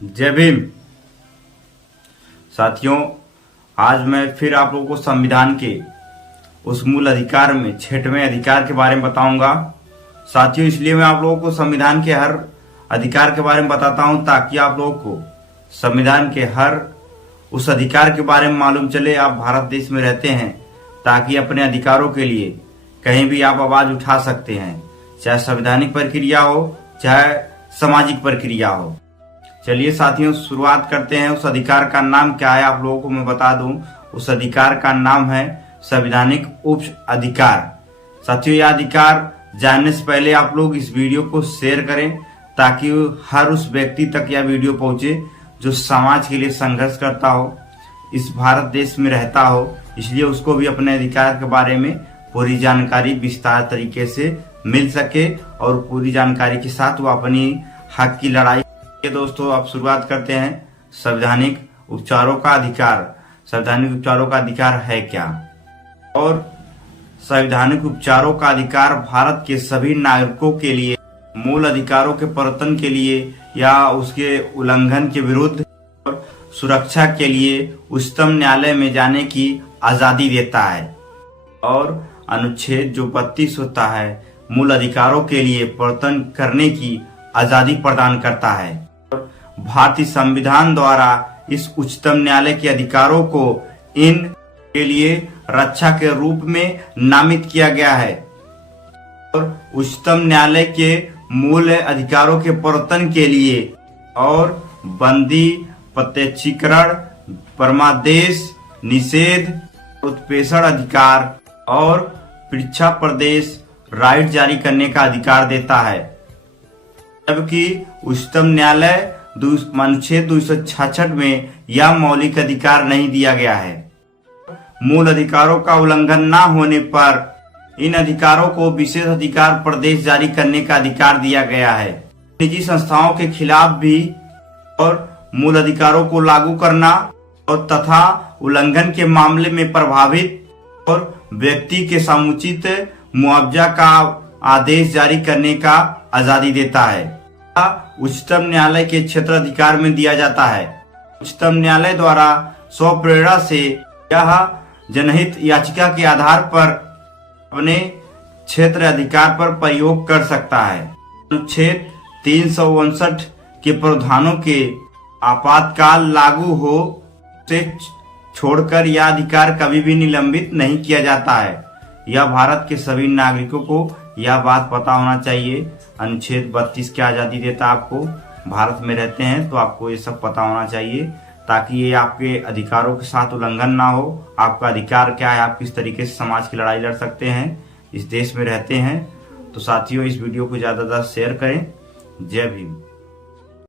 जय भीम। साथियों, आज मैं फिर आप लोगों को संविधान के उस मूल अधिकार में 6वें अधिकार के बारे में बताऊंगा। साथियों, इसलिए मैं आप लोगों को संविधान के हर अधिकार के बारे में बताता हूं ताकि आप लोगों को संविधान के हर उस अधिकार के बारे में मालूम चले। आप भारत देश में रहते हैं ताकि अपने अधिकारों के लिए कहीं भी आप आवाज उठा सकते हैं, चाहे संवैधानिक प्रक्रिया हो चाहे सामाजिक प्रक्रिया हो। चलिए साथियों, शुरुआत करते हैं। उस अधिकार का नाम क्या है आप लोगों को मैं बता दूं। उस अधिकार का नाम है संवैधानिक उच्च अधिकार। साथियों, यह अधिकार जानने से पहले आप लोग इस वीडियो को शेयर करें ताकि हर उस व्यक्ति तक यह वीडियो पहुंचे जो समाज के लिए संघर्ष करता हो, इस भारत देश में रहता हो। इसलिए उसको भी अपने अधिकार के बारे में पूरी जानकारी विस्तार तरीके से मिल सके और पूरी जानकारी के साथ वो अपनी हक की लड़ाई। दोस्तों, अब शुरुआत करते हैं। संवैधानिक उपचारों का अधिकार। संवैधानिक उपचारों का अधिकार है क्या? और संवैधानिक उपचारों का अधिकार भारत के सभी नागरिकों के लिए मूल अधिकारों के प्रवर्तन के लिए या उसके उल्लंघन के विरुद्ध और सुरक्षा के लिए उच्चतम न्यायालय में जाने की आजादी देता है। और अनुच्छेद जो 32 होता है मूल अधिकारों के लिए प्रवर्तन करने की आजादी प्रदान करता है। भारतीय संविधान द्वारा इस उच्चतम न्यायालय के अधिकारों को इन के लिए रक्षा के रूप में नामित किया गया है। और उच्चतम न्यायालय के मूल अधिकारों के प्रवर्तन के लिए और बंदी, प्रत्यक्षीकरण, परमादेश, निषेध, उत्प्रेषण अधिकार और परीक्षा प्रदेश राइट जारी करने का अधिकार देता है। जबकि उच्चतम न्यायालय अनुच्छेद 266 में यह मौलिक अधिकार नहीं दिया गया है। मूल अधिकारों का उल्लंघन न होने पर इन अधिकारों को विशेष अधिकार प्रदेश जारी करने का अधिकार दिया गया है। निजी संस्थाओं के खिलाफ भी और मूल अधिकारों को लागू करना और तथा उल्लंघन के मामले में प्रभावित और व्यक्ति के समुचित मुआवजा का आदेश जारी करने का आजादी देता है। उच्चतम न्यायालय के क्षेत्र अधिकार में दिया जाता है। उच्चतम न्यायालय द्वारा स्वप्रेरणा से यह जनहित याचिका के आधार पर अपने क्षेत्र अधिकार पर प्रयोग कर सकता है। अनुच्छेद 359 के प्रावधानों के आपातकाल लागू हो से छोड़कर यह अधिकार कभी भी निलंबित नहीं किया जाता है। यह भारत के सभी नागरिकों को यह बात पता होना चाहिए। अनुच्छेद 32 की आजादी देता है आपको। भारत में रहते हैं तो आपको ये सब पता होना चाहिए ताकि ये आपके अधिकारों के साथ उल्लंघन ना हो। आपका अधिकार क्या है, आप किस तरीके से समाज की लड़ाई लड़ सकते हैं, इस देश में रहते हैं। तो साथियों, इस वीडियो को ज्यादा शेयर करें। जय भीम।